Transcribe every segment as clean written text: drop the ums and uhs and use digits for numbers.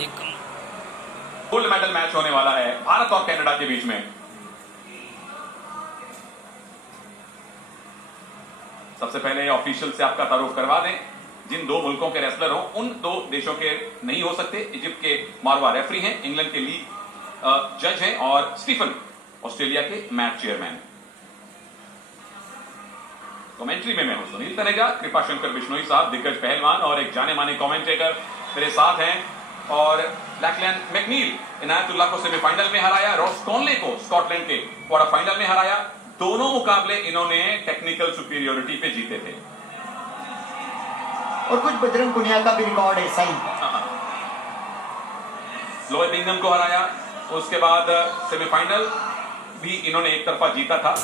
एक gold medal match होने वाला है भारत और कनाडा के बीच में। सबसे पहले ऑफिशियल से आपका तारुफ करवा दें। जिन दो मुल्कों के रेसलर हो उन दो देशों के नहीं हो सकते। इजिप्ट के मारवा रेफरी हैं, इंग्लैंड के ली जज हैं और स्टीफन ऑस्ट्रेलिया के मैच चेयरमैन। कमेंट्री में मैं हूं सुनील तनेजा, कृपा शंकर बिश्नोई साहब दिग्गज पहलवान और एक जाने माने कमेंटेटर मेरे साथ हैं। और लैकलैंड मैकनील इनायतुल्लाह को सेमीफाइनल में हराया, रॉस कॉनले को स्कॉटलैंड के क्वार्टर फाइनल में हराया। दोनों मुकाबले इन्होंने टेक्निकल सुपीरियोरिटी पे जीते थे। और कुछ बजरंग पुनिया का भी रिकॉर्ड है सही। लोए बिंगम को हराया, उसके बाद सेमीफाइनल भी इन्होंने एक तरफा जीता था।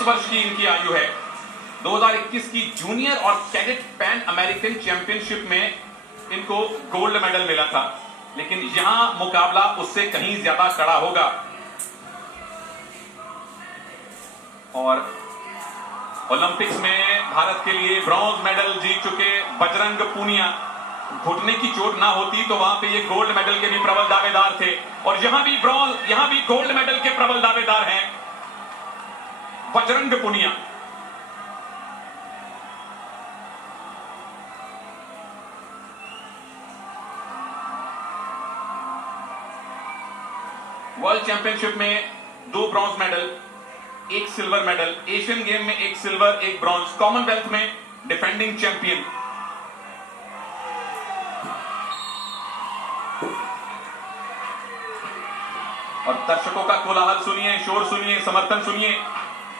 वर्ष की इनकी आयु है। 2021 की जूनियर और कैडेट पैन अमेरिकन चैंपियनशिप में इनको गोल्ड मेडल मिला था, लेकिन यहां मुकाबला उससे कहीं ज्यादा कड़ा होगा। और ओलंपिक्स में भारत के लिए ब्रॉन्ज मेडल जीत चुके बजरंग पूनिया, घुटने की चोट ना होती तो वहां पे ये गोल्ड मेडल के भी प्रबल दावेदार थे। और यहां भी ब्रॉन्ज, यहां भी गोल्ड मेडल के प्रबल दावेदार हैं बजरंग पुनिया। वर्ल्ड चैंपियनशिप में 2 bronze medal, 1 silver medal, Asian game में 1 सिल्वर 1 ब्रॉन्ज, कॉमनवेल्थ में डिफेंडिंग चैंपियन। और दर्शकों का कोलाहल सुनिए, शोर सुनिए, समर्थन सुनिए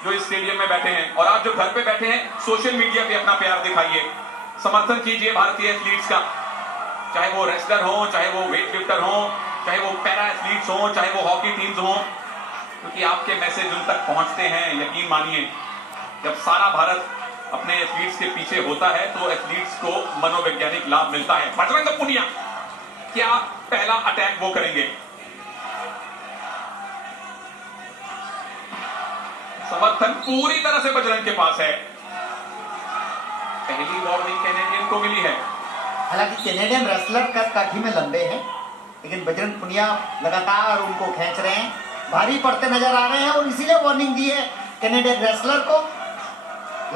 जो इस स्टेडियम में बैठे हैं। और आप जो घर पे बैठे हैं, सोशल मीडिया पे अपना प्यार दिखाइए, समर्थन कीजिए भारतीय एथलीट्स का। चाहे वो रेसलर हो, चाहे वो वेट लिफ्टर हो, चाहे वो पैरा एथलीट्स हो, चाहे वो हॉकी टीम्स हो, क्योंकि आपके मैसेज उन तक पहुंचते हैं। यकीन मानिए, जब सारा भारत अपने एथलीट्स के पीछे होता है तो एथलीट्स को मनोवैज्ञानिक लाभ मिलता है। बजरंग पुनिया, क्या पहला अटैक वो करेंगे? समर्थन पूरी तरह से बजरंग के पास है। पहली वार्निंग कैनेडियन को मिली है। हालांकि कैनेडियन रेसलर का काठी में लंबे हैं, लेकिन बजरंग पुनिया लगातार उनको खींच रहे हैं, भारी पड़ते नजर आ रहे हैं और इसीलिए वार्निंग दी है कैनेडियन रेसलर को।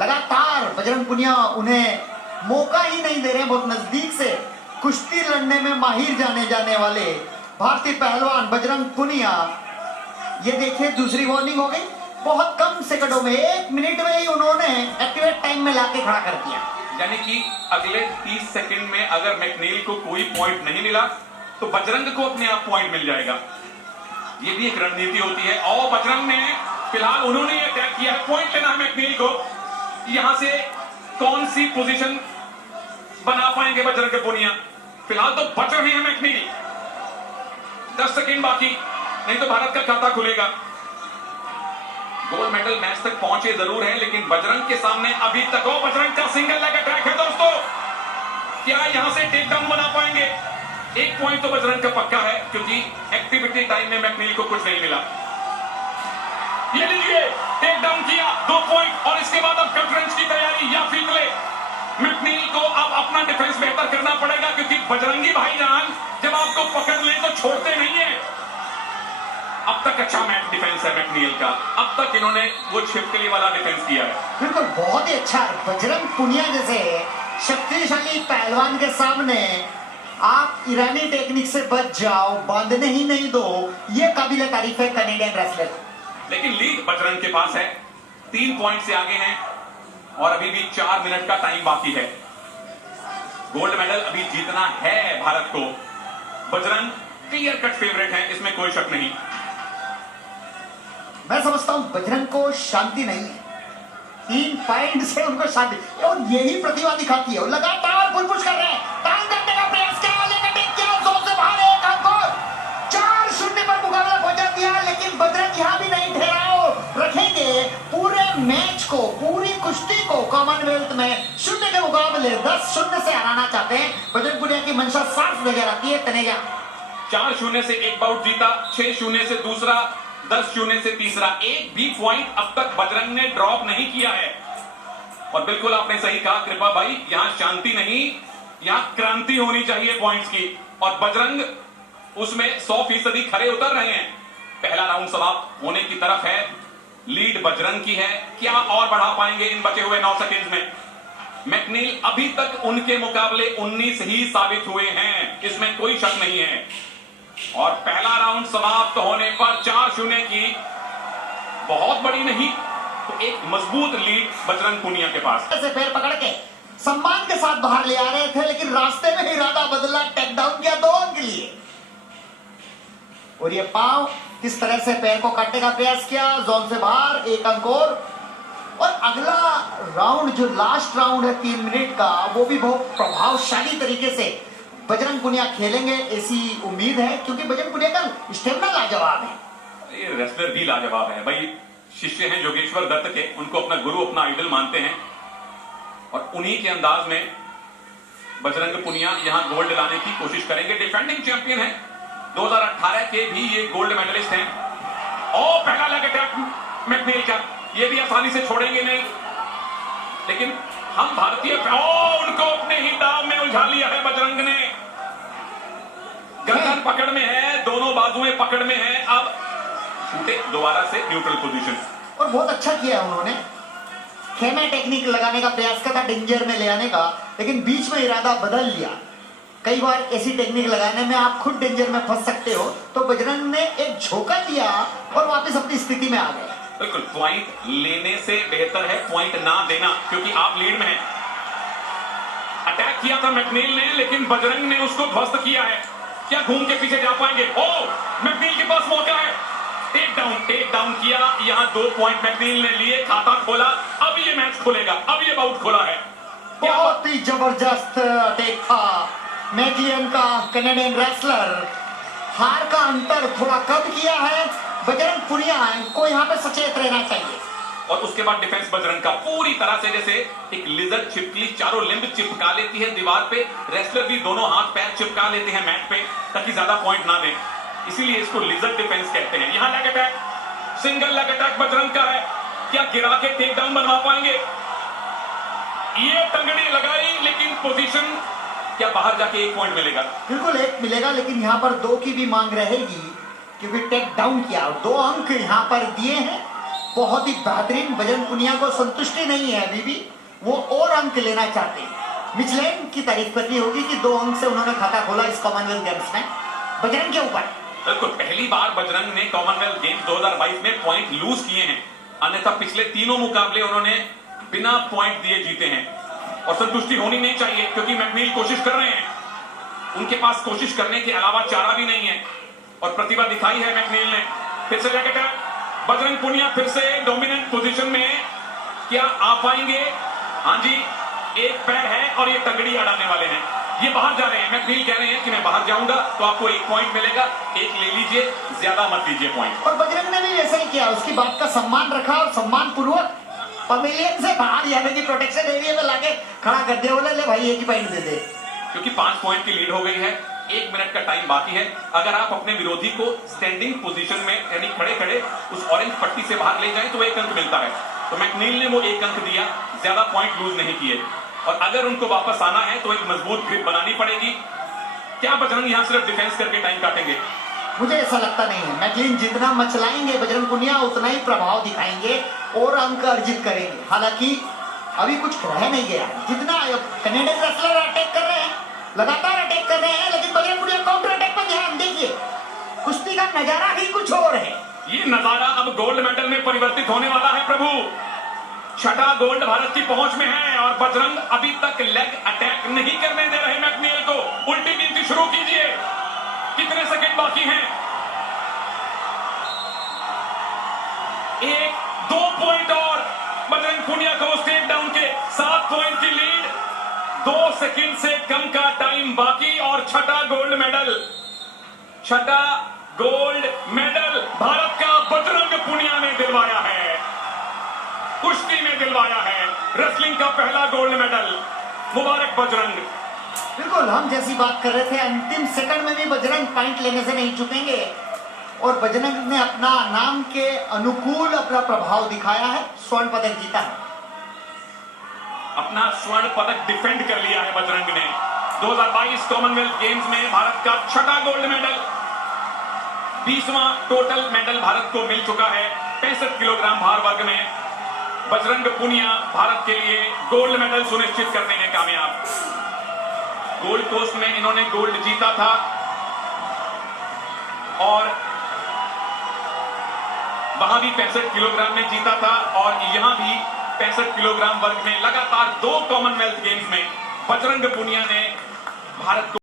लगातार बजरंग पुनिया उन्हें मौका ही नहीं दे रहे हैं। बहुत नजदीक से कुश्ती लड़ने में माहिर जाने वाले भारतीय पहलवान बजरंग पुनिया। ये देखिए, दूसरी वार्निंग हो गई। बहुत कम सेकंडों में, 1 मिनट में ही उन्होंने एक्टिवेट टाइम में लाके खड़ा कर दिया। यानी कि अगले 30 सेकंड में अगर मैकनील को कोई पॉइंट नहीं मिला तो बजरंग को अपने आप पॉइंट मिल जाएगा। ये भी एक रणनीति होती है। और बजरंग ने फिलहाल उन्होंने अटैक किया, पॉइंट लेना है मैकनील को। यहां से कौन सी पोजीशन बना पाएंगे बजरंग पुनिया? फिलहाल तो बच रहे हैं मैकनील। 10 सेकंड बाकी, नहीं तो भारत का खाता खुलेगा। गोल्ड मेडल मैच तक पहुंचे जरूर हैं, लेकिन बजरंग के सामने अभी तक वो बजरंग का सिंगल लेग अटैक है दोस्तों। क्या यहां से टेक डाउन बना पाएंगे? 1 पॉइंट तो बजरंग का पक्का है, क्योंकि एक्टिविटी टाइम में मैकनील को कुछ नहीं मिला। ये लीजिए, टेक डाउन किया, 2 पॉइंट। और इसके बाद अब कट रेंज की तैयारी या फीतले। मैकनील को अब अपना डिफेंस बेहतर करना पड़ेगा, क्योंकि बजरंगी भाईजान जब आपको पकड़ ले तो छोड़ते नहीं है। अब तक अच्छा मैच डिफेंस है मैकनील का। अब तक इन्होंने वो छिपकली वाला डिफेंस किया है। बिल्कुल, बहुत ही अच्छा। बजरंग पुनिया जैसे शक्तिशाली पहलवान के सामने आप ईरानी टेक्निक से बच जाओ, बांधने ही नहीं दो, ये काबिल तारीफ है कैनेडियन रेसलर। लेकिन लीड बजरंग के पास है, 3 पॉइंट से आगे हैं और अभी भी 4 मिनट का टाइम बाकी है। गोल्ड मेडल अभी जीतना है भारत को। बजरंग क्लियर कट फेवरेट है, इसमें कोई शक नहीं। मैं समझता हूं बजरंग को शांति नहीं है। 3 पॉइंट से उनको शांति, और यही प्रतिभा दिखाती है। लगातार पुश कर रहे हैं, टाइम करने का प्रयास किया, लेकिन किया, 100 से बाहर है। 4-0 पर मुकाबला पहुंचा दिया, लेकिन बजरंग यहां भी नहीं ठहराव रखेंगे। पूरे मैच को, पूरी कुश्ती को कॉमनवेल्थ में 0 के मुकाबले 10-0 से हराना चाहते हैं। बजरंग पुनिया की मंशा साफ नजर आती है। तनेजा, 4-0 से एक बाउट जीता, 6-0 से दूसरा, 10-0 से तीसरा। एक भी पॉइंट अब तक बजरंग ने ड्रॉप नहीं किया है। और बिल्कुल आपने सही कहा कृपा भाई, यहां शांति नहीं, यहां क्रांति होनी चाहिए पॉइंट्स की। और बजरंग उसमें 100% खरे उतर रहे हैं। पहला राउंड समाप्त होने की तरफ है, लीड बजरंग की है। क्या और बढ़ा पाएंगे इन बचे हुए 9 सेकंड्स में? मैकनील अभी तक उनके मुकाबले 19 ही साबित हुए हैं, इसमें कोई शक नहीं है। और पहला राउंड समाप्त होने पर 4-0 की बहुत बड़ी नहीं तो एक मजबूत लीड बजरंग पुनिया के पास। से पैर पकड़ के सम्मान के साथ बाहर ले आ रहे थे, लेकिन रास्ते में इरादा बदला, टेक डाउन किया 2 अंक लिए। और ये पांव किस तरह से पैर को काटने का प्रयास किया, जोन से बाहर 1 अंक और अगला राउंड जो लास्ट राउंड है 3 मिनट का, वो भी बहुत प्रभावशाली तरीके से बजरंग पुनिया खेलेंगे ऐसी उम्मीद है, क्योंकि बजरंग पुनिया का स्टेमिना लाजवाब है। ये रेसलर भी लाजवाब है भाई। शिष्य हैं योगेश्वर दत्त के, उनको अपना गुरु, अपना आइडल मानते हैं। और उन्हीं के अंदाज में बजरंग पुनिया यहां गोल्ड लाने की कोशिश करेंगे। डिफेंडिंग चैंपियन है, 2018 के भी ये गोल्ड मेडलिस्ट हैं। और पहला लेग अटैक मैकनील का, ये भी आसानी से छोड़ेंगे नहीं। लेकिन हम भारतीय उनको अपने ही दाव में उलझा लिया है बजरंग ने। गर्दन पकड़ में है, दोनों बाजुएं पकड़ में है। अब छूटे दोबारा से न्यूट्रल पोजीशन। और बहुत अच्छा किया उन्होंने, खेमे टेक्निक लगाने का प्रयास किया था, डेंजर में ले आने का, लेकिन बीच में इरादा बदल लिया। कई बार ऐसी टेक्निक लगाने में आप खुद डेंजर में फंस सकते हो, तो बजरंग ने एक झोंका दिया और वापस अपनी स्थिति में आ गए। बिल्कुल, पॉइंट लेने से बेहतर है पॉइंट ना देना, क्योंकि आप लीड में हैं। अटैक किया था मैकनील ने, लेकिन बजरंग ने उसको ध्वस्त किया है। क्या घूम के पीछे जा पाएंगे? मैकनील के पास मौका है, टेक डाउन किया। यहां 2 पॉइंट मैकनील ने लिए, खाता खोला। अब ये मैच खोलेगा, अब ये बाउट खोला है। बहुत ही जबरदस्त अटैक था मैकलियन का। कैनेडियन रेसलर हार का अंतर थोड़ा कम किया है। बजरंग पुनिया को यहाँ पे सचेत रहना चाहिए। और उसके बाद डिफेंस बजरंग का पूरी तरह से, जैसे एक लिजर्ड छिपकली चारों लिंब चिपका लेती है दीवार पे, रेसलर भी दोनों हाथ पैर चिपका लेते हैं मैट पे, ताकि ज्यादा पॉइंट ना दें। इसीलिए इसको लिजर्ड डिफेंस कहते हैं। यहां leg attack, single leg attack Bajrang का है। क्या गिरा के टेक डाउन बनवा पाएंगे? ये टंगड़ी लगाई, लेकिन पोजीशन, क्या बाहर जाके 1 पॉइंट मिलेगा? बिल्कुल 1 मिलेगा, लेकिन यहाँ पर 2 की भी मांग रहेगी, क्योंकि टेक डाउन किया। 2 अंक यहाँ पर दिए हैं, बहुत ही बेहतरीन। बजरंग पुनिया को संतुष्टि नहीं है अभी भी, वो और अंक लेना चाहते हैं। मिचलेन की तारीफ करनी होगी कि 2 अंक से उन्होंने खाता खोला इस कॉमनवेल्थ गेम्स में बजरंग के ऊपर। बिल्कुल, पहली बार बजरंग ने कॉमनवेल्थ गेम्स 2022 में पॉइंट लूज किए हैं, अन्यथा पिछले तीनों मुकाबले उन्होंने बिना पॉइंट दिए जीते हैं। और संतुष्टि होनी नहीं चाहिए, क्योंकि मैकनील कोशिश कर रहे हैं। उनके पास कोशिश करने के अलावा चारा भी नहीं है, और प्रतिभा दिखाई है मैकनील ने। फिर से लेग अटैक, बजरंग पुनिया फिर से डोमिनेंट पोजीशन में, क्या आ पाएंगे? हाँ जी, एक पैर है और ये तगड़ी अड़ाने वाले हैं। ये बाहर जा रहे हैं, मैकनील कह रहे हैं कि मैं बाहर जाऊंगा तो आपको 1 पॉइंट मिलेगा, 1 ले लीजिए, ज्यादा मत लीजिए पॉइंट। और बजरंग ने भी ऐसा ही किया, उसकी बात का सम्मान रखा और सम्मान पूर्वक पवेलियन से बाहर, यानी कि प्रोटेक्शन एरिया में लाके खड़ा कर दिया। बोले ले भाई 1 ही पॉइंट दे दे, क्योंकि 5 पॉइंट की लीड हो गई है, 1 मिनट का टाइम बाकी है। अगर आप अपने विरोधी को स्टैंडिंग पोजीशन में, यानी खड़े खड़े उस ऑरेंज पट्टी से बाहर ले जाएं तो 1 अंक मिलता है। तो मैकनील ने वो 1 अंक दिया, ज्यादा पॉइंट लूज नहीं किए। और अगर उनको वापस आना है तो एक मजबूत ग्रिप बनानी पड़ेगी। क्या बजरंग यहां सिर्फ डिफेंस करके टाइम काटेंगे? मुझे ऐसा लगता नहीं है। मैकलिन जितना मचलाएंगे बजरंग पुनिया, उतना ही प्रभाव दिखाएंगे और अंक अर्जित करेंगे। हालांकि अभी कुछ रह नहीं गया, जितना कनाडियन रेसलर अटैक कर रहे हैं, लगातार अटैक कर रहे हैं, लेकिन बजरंग पुनिया काउंटर अटैक पर ध्यान दीजिए। कुश्ती का नजारा ही कुछ और है। ये नजारा अब गोल्ड मेडल में परिवर्तित होने वाला है प्रभु। 6ठा गोल्ड भारत की पहुंच में है, और बजरंग अभी तक लेग अटैक नहीं करने दे रहे मैकनील को। उल्टी गिनती शुरू कीजिए, कितने सेकंड बाकी हैं? 1-2 पॉइंट और बजरंग पुनिया को स्टेप डाउन के 7 पॉइंट की लीड, 2 सेकंड से कम का टाइम बाकी, और 6ठा गोल्ड मेडल, 6ठा गोल्ड मेडल भारत का बजरंग पुनिया ने दिलवाया है, कुश्ती में दिलवाया है। रेसलिंग का पहला गोल्ड मेडल, मुबारक बजरंग। बिल्कुल, हम जैसी बात कर रहे थे, अंतिम सेकंड में भी बजरंग पॉइंट लेने से नहीं चुकेंगे और बजरंग ने अपना नाम के अनुकूल अपना प्रभाव दिखाया है, स्वर्ण पदक जीता है। अपना स्वर्ण पदक डिफेंड कर लिया है बजरंग ने। 2022 कॉमनवेल्थ गेम्स में भारत का छठा गोल्ड मेडल, 20वां टोटल मेडल भारत को मिल चुका है 65 किलोग्राम भार वर्ग में। बजरंग पुनिया भारत के लिए गोल्ड मेडल सुनिश्चित करने में कामयाब। गोल्ड कोस्ट में इन्होंने गोल्ड जीता था और वहां भी 65 किलोग्राम में जीता था और यहां भी 65 किलोग्राम वर्ग में लगातार 2 कॉमनवेल्थ गेम्स में बजरंग पुनिया ने भारत को